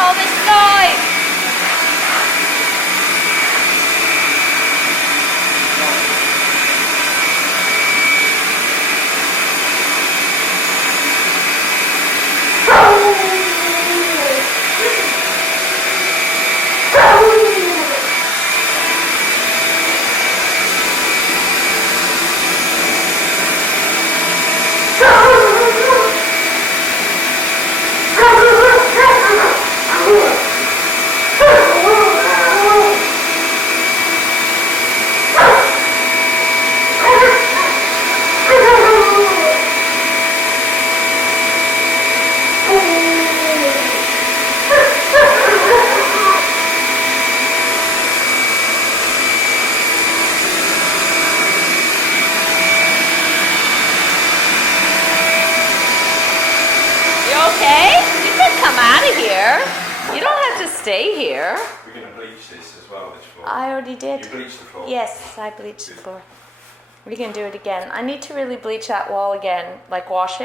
all this noise? Okay, you can come out of here. You don't have to stay here. We're going to bleach this as well, this floor. I already did. You bleached the floor? Yes, I bleached the floor. We can do it again. I need to really bleach that wall again, like wash it.